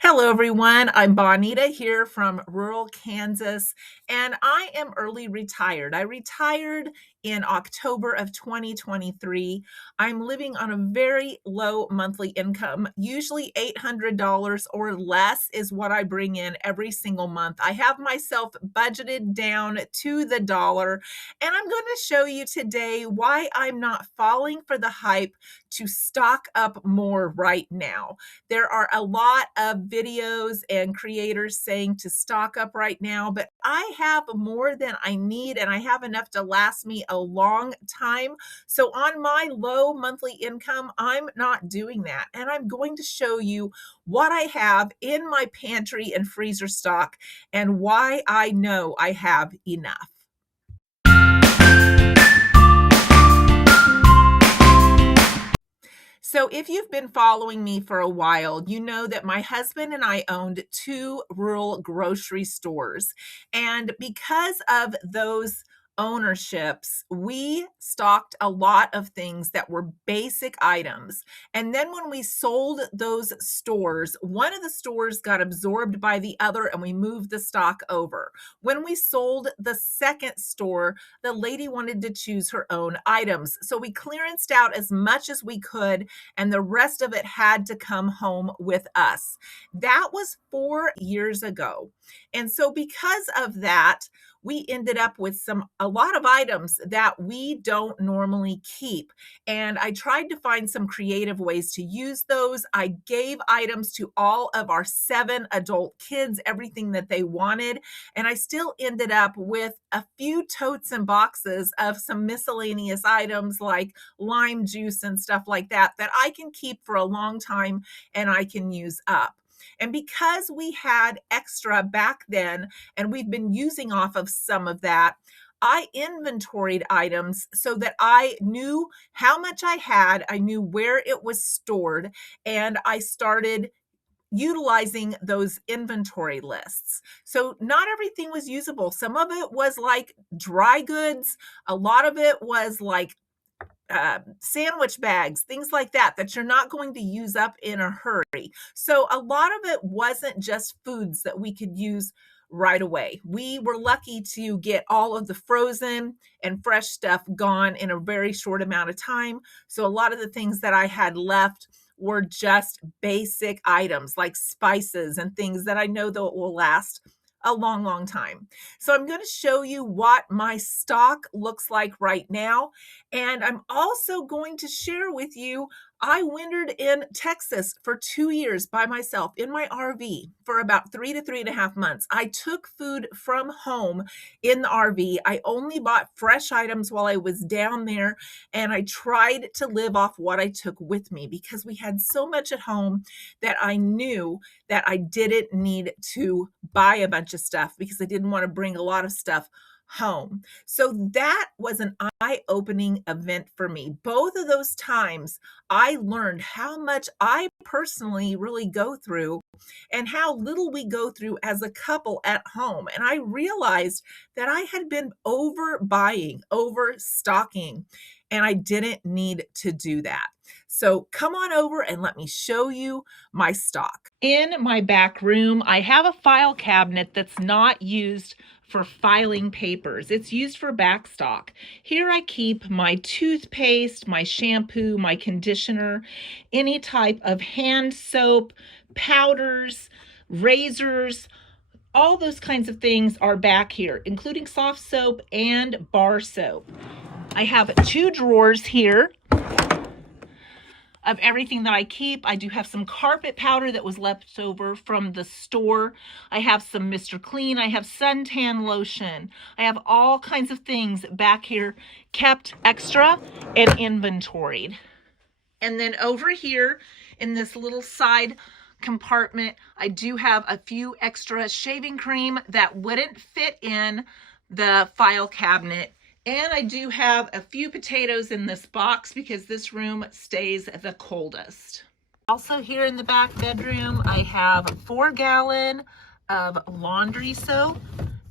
Hello, everyone. I'm Bonita here from rural Kansas, and I am early retired. I retired in October of 2023. I'm living on a very low monthly income. Usually $800 or less is what I bring in every single month. I have myself budgeted down to the dollar, and I'm going to show you today why I'm not falling for the hype to stock up more right now. There are a lot of videos and creators saying to stock up right now, but I have more than I need and I have enough to last me a long time. So on my low monthly income, I'm not doing that. And I'm going to show you what I have in my pantry and freezer stock and why I know I have enough. So if you've been following me for a while, you know that my husband and I owned two rural grocery stores. And because of those ownerships, we stocked a lot of things that were basic items. And then when we sold those stores, one of the stores got absorbed by the other and we moved the stock over. When we sold the second store, the lady wanted to choose her own items. So we clearanced out as much as we could, and the rest of it had to come home with us. That was 4 years ago. And so because of that, we ended up with a lot of items that we don't normally keep. And I tried to find some creative ways to use those. I gave items to all of our 7 adult kids, everything that they wanted. And I still ended up with a few totes and boxes of some miscellaneous items like lime juice and stuff like that I can keep for a long time and I can use up. And because we had extra back then and we've been using off of some of that, I inventoried items so that I knew how much I had, I knew where it was stored, and I started utilizing those inventory lists. So not everything was usable. Some of it was like dry goods. A lot of it was like sandwich bags, things like that you're not going to use up in a hurry. So a lot of it wasn't just foods that we could use right away. We were lucky to get all of the frozen and fresh stuff gone in a very short amount of time. So a lot of the things that I had left were just basic items like spices and things that I know that will last a long, long time. So I'm going to show you what my stock looks like right now. And I'm also going to share with you, I wintered in Texas for 2 years by myself in my RV for about 3 to 3.5 months. I took food from home in the RV. I only bought fresh items while I was down there, and I tried to live off what I took with me because we had so much at home that I knew that I didn't need to buy a bunch of stuff because I didn't want to bring a lot of stuff home. So that was an eye-opening event for me. Both of those times, I learned how much I personally really go through and how little we go through as a couple at home. And I realized that I had been overbuying, overstocking, and I didn't need to do that. So come on over and let me show you my stock. In my back room, I have a file cabinet that's not used for filing papers. It's used for backstock. Here I keep my toothpaste, my shampoo, my conditioner, any type of hand soap, powders, razors, all those kinds of things are back here, including soft soap and bar soap. I have 2 drawers here of everything that I keep. I do have some carpet powder that was left over from the store. I have some Mr. Clean. I have suntan lotion. I have all kinds of things back here kept extra and inventoried. And then over here in this little side compartment, I do have a few extra shaving cream that wouldn't fit in the file cabinet. And I do have a few potatoes in this box because this room stays the coldest. Also here in the back bedroom, I have 4 gallon of laundry soap.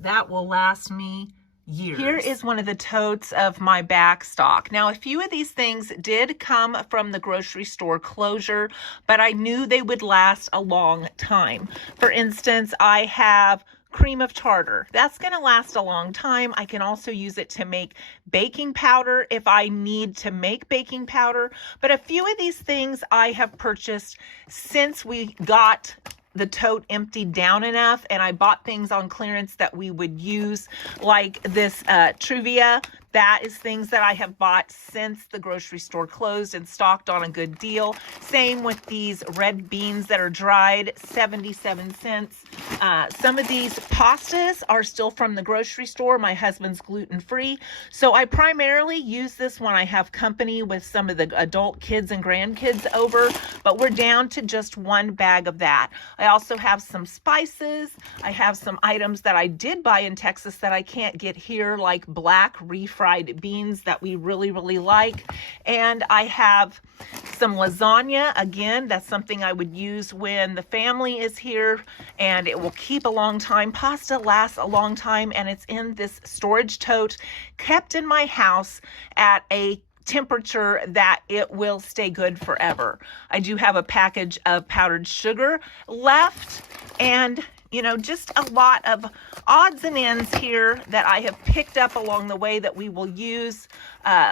That will last me years. Here is one of the totes of my Backstock. Now, a few of these things did come from the grocery store closure, but I knew they would last a long time. For instance, I have cream of tartar. That's going to last a long time. I can also use it to make baking powder if I need to make baking powder. But a few of these things I have purchased since we got the tote emptied down enough, and I bought things on clearance that we would use, like this Truvia. That is things that I have bought since the grocery store closed and stocked on a good deal. Same with these red beans that are dried, 77 cents. Some of these pastas are still from the grocery store. My husband's gluten-free. So I primarily use this when I have company with some of the adult kids and grandkids over, but we're down to just one bag of that. I also have some spices. I have some items that I did buy in Texas that I can't get here, like black refried beans that we really, really like. And I have some lasagna. Again, that's something I would use when the family is here, and it will keep a long time. Pasta lasts a long time, and it's in this storage tote kept in my house at a temperature that it will stay good forever. I do have a package of powdered sugar left, and just a lot of odds and ends here that I have picked up along the way that we will use,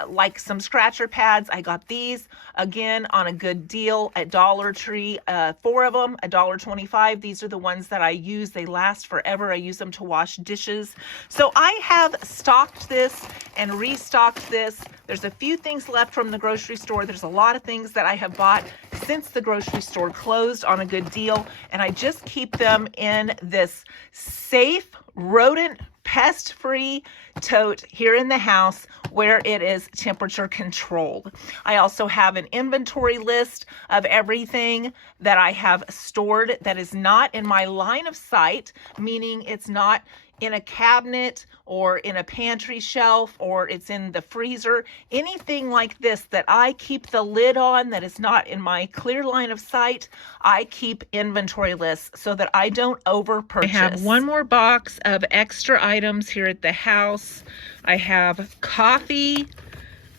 like some scratcher pads. I got these again on a good deal at Dollar Tree, 4 of them, $1.25. These are the ones that I use. They last forever. I use them to wash dishes. So I have stocked this and restocked this. There's a few things left from the grocery store. There's a lot of things that I have bought since the grocery store closed on a good deal, and I just keep them in this safe, rodent, pest-free tote here in the house where it is temperature controlled. I also have an inventory list of everything that I have stored that is not in my line of sight, meaning it's not in a cabinet or in a pantry shelf or it's in the freezer. Anything like this that I keep the lid on that is not in my clear line of sight, I keep inventory lists so that I don't over purchase. I have one more box of extra items here at the house. I have coffee.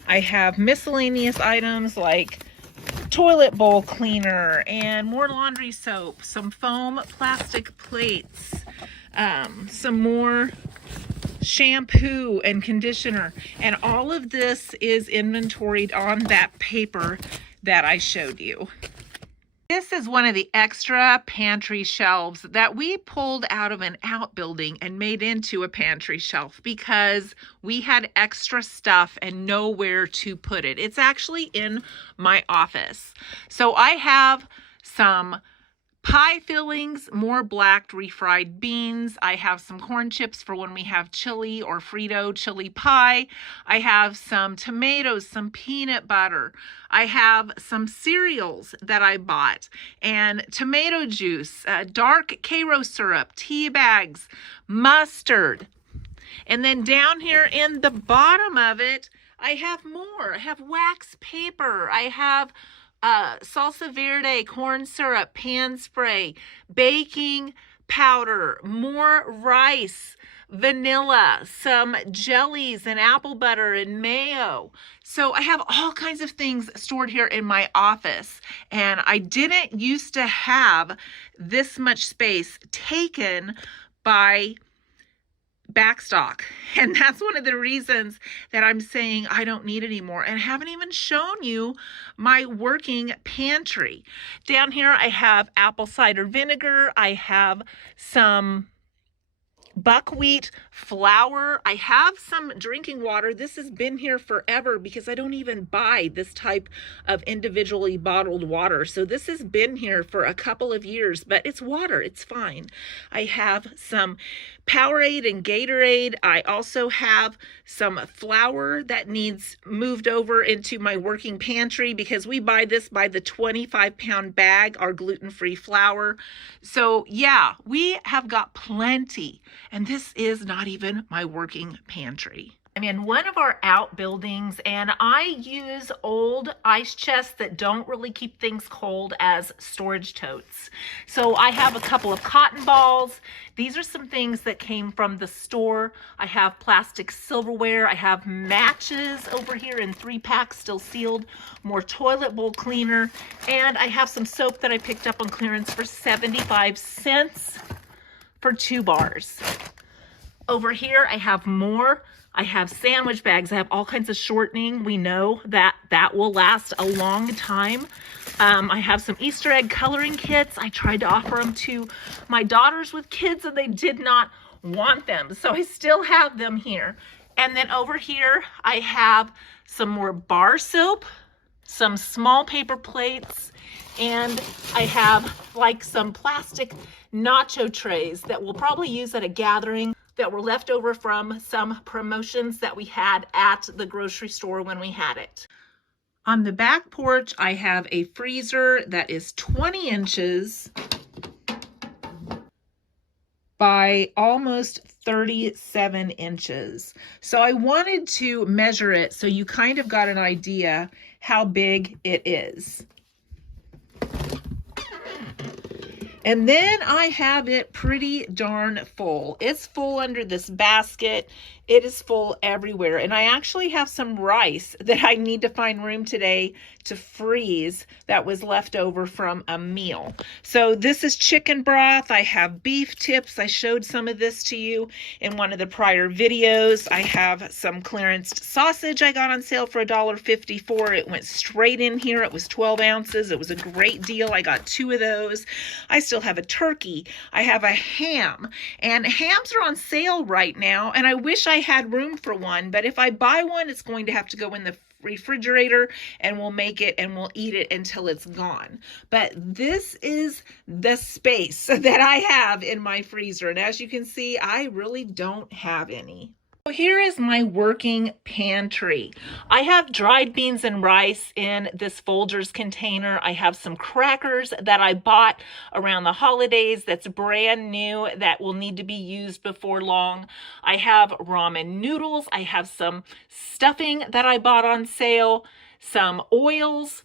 I have miscellaneous items like toilet bowl cleaner and more laundry soap, some foam plastic plates, some more shampoo and conditioner, and all of this is inventoried on that paper that I showed you. This is one of the extra pantry shelves that we pulled out of an outbuilding and made into a pantry shelf because we had extra stuff and nowhere to put it. It's actually in my office. So I have some pie fillings, more black refried beans. I have some corn chips for when we have chili or Frito chili pie. I have some tomatoes, some peanut butter. I have some cereals that I bought and tomato juice, dark Karo syrup, tea bags, mustard. And then down here in the bottom of it, I have more. I have wax paper. I have salsa verde, corn syrup, pan spray, baking powder, more rice, vanilla, some jellies and apple butter and mayo. So I have all kinds of things stored here in my office, and I didn't used to have this much space taken by Backstock, and that's one of the reasons that I'm saying I don't need any more. And I haven't even shown you my working pantry. Down here I have apple cider vinegar. I have some buckwheat flour. I have some drinking water. This has been here forever because I don't even buy this type of individually bottled water. So this has been here for a couple of years, but it's water. It's fine. I have some Powerade and Gatorade. I also have some flour that needs moved over into my working pantry because we buy this by the 25-pound bag, our gluten-free flour. So yeah, we have got plenty. And this is not even my working pantry. I'm in one of our outbuildings, and I use old ice chests that don't really keep things cold as storage totes. So I have a couple of cotton balls. These are some things that came from the store. I have plastic silverware. I have matches over here in 3-packs still sealed, more toilet bowl cleaner, and I have some soap that I picked up on clearance for 75 cents for 2 bars. Over here I have more. I have sandwich bags. I have all kinds of shortening. We know that that will last a long time. I have some Easter egg coloring kits. I tried to offer them to my daughters with kids and they did not want them. So I still have them here. And then over here, I have some more bar soap, some small paper plates, and I have like some plastic nacho trays that we'll probably use at a gathering that were left over from some promotions that we had at the grocery store when we had it. On the back porch, I have a freezer that is 20 inches by almost 37 inches. So I wanted to measure it so you kind of got an idea how big it is. And then I have it pretty darn full. It's full under this basket. It is full everywhere. And I actually have some rice that I need to find room today to freeze that was left over from a meal. So this is chicken broth. I have beef tips. I showed some of this to you in one of the prior videos. I have some clearance sausage I got on sale for $1.54. It went straight in here. It was 12 ounces. It was a great deal. I got 2 of those. I still have a turkey. I have a ham, and hams are on sale right now, and I wish I had room for one, but if I buy one, it's going to have to go in the refrigerator and we'll make it and we'll eat it until it's gone. But this is the space that I have in my freezer, and as you can see, I really don't have any. So here is my working pantry. I have dried beans and rice in this Folgers container. I have some crackers that I bought around the holidays that's brand new that will need to be used before long. I have ramen noodles. I have some stuffing that I bought on sale, some oils.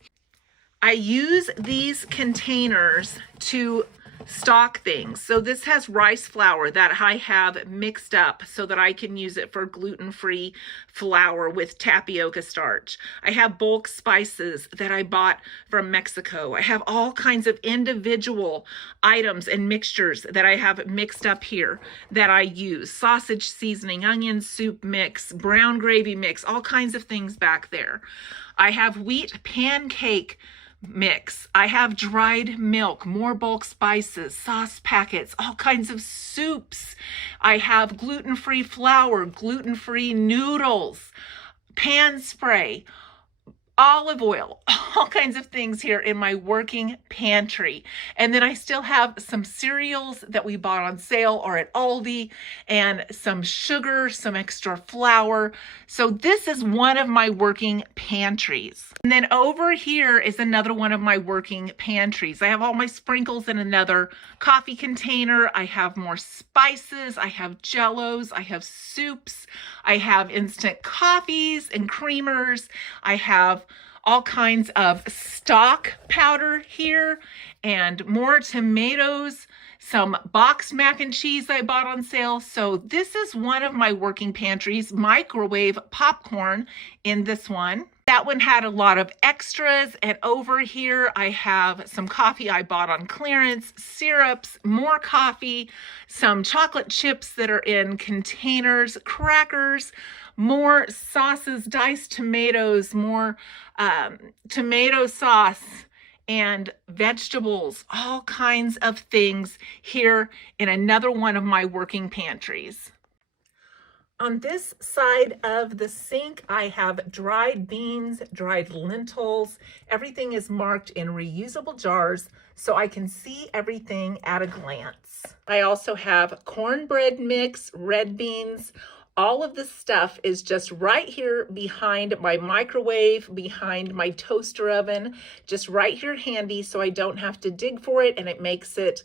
I use these containers to stock things. So this has rice flour that I have mixed up so that I can use it for gluten-free flour with tapioca starch. I have bulk spices that I bought from Mexico. I have all kinds of individual items and mixtures that I have mixed up here that I use. Sausage seasoning, onion soup mix, brown gravy mix, all kinds of things back there. I have wheat pancake mix. I have dried milk, more bulk spices, sauce packets, all kinds of soups. I have gluten-free flour, gluten-free noodles, pan spray, olive oil, all kinds of things here in my working pantry. And then I still have some cereals that we bought on sale or at Aldi, and some sugar, some extra flour. So this is one of my working pantries. And then over here is another one of my working pantries. I have all my sprinkles in another coffee container. I have more spices. I have jellos. I have soups. I have instant coffees and creamers. I have all kinds of stock powder here and more tomatoes, some boxed mac and cheese I bought on sale. So this is one of my working pantries. Microwave popcorn in this one. That one had a lot of extras, and over here I have some coffee I bought on clearance, syrups, more coffee, some chocolate chips that are in containers, crackers, more sauces, diced tomatoes, more tomato sauce, and vegetables, all kinds of things here in another one of my working pantries. On this side of the sink, I have dried beans, dried lentils. Everything is marked in reusable jars so I can see everything at a glance. I also have cornbread mix, red beans. All of this stuff is just right here behind my microwave, behind my toaster oven, just right here handy so I don't have to dig for it, and it makes it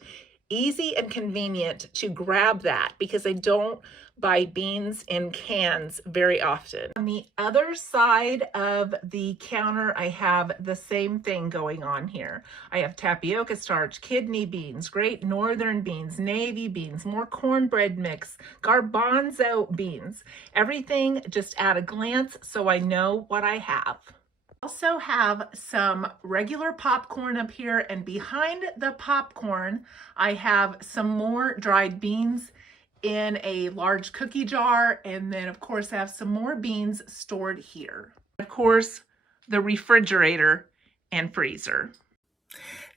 Easy and convenient to grab that because I don't buy beans in cans very often. On the other side of the counter, I have the same thing going on here. I have tapioca starch, kidney beans, great northern beans, navy beans, more cornbread mix, garbanzo beans, everything just at a glance so I know what I have. Also have some regular popcorn up here, and behind the popcorn I have some more dried beans in a large cookie jar, and then of course I have some more beans stored here. Of course, the refrigerator and freezer.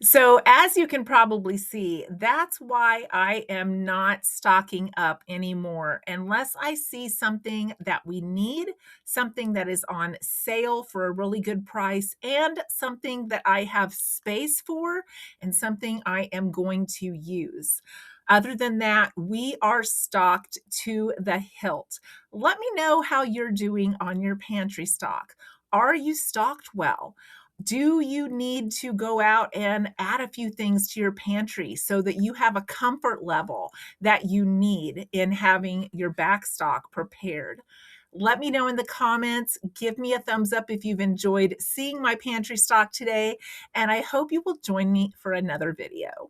So as you can probably see, that's why I am not stocking up anymore unless I see something that we need, something that is on sale for a really good price, and something that I have space for, and something I am going to use. Other than that, we are stocked to the hilt. Let me know how you're doing on your pantry stock. Are you stocked well? Do you need to go out and add a few things to your pantry so that you have a comfort level that you need in having your backstock prepared? Let me know in the comments. Give me a thumbs up if you've enjoyed seeing my pantry stock today, and I hope you will join me for another video.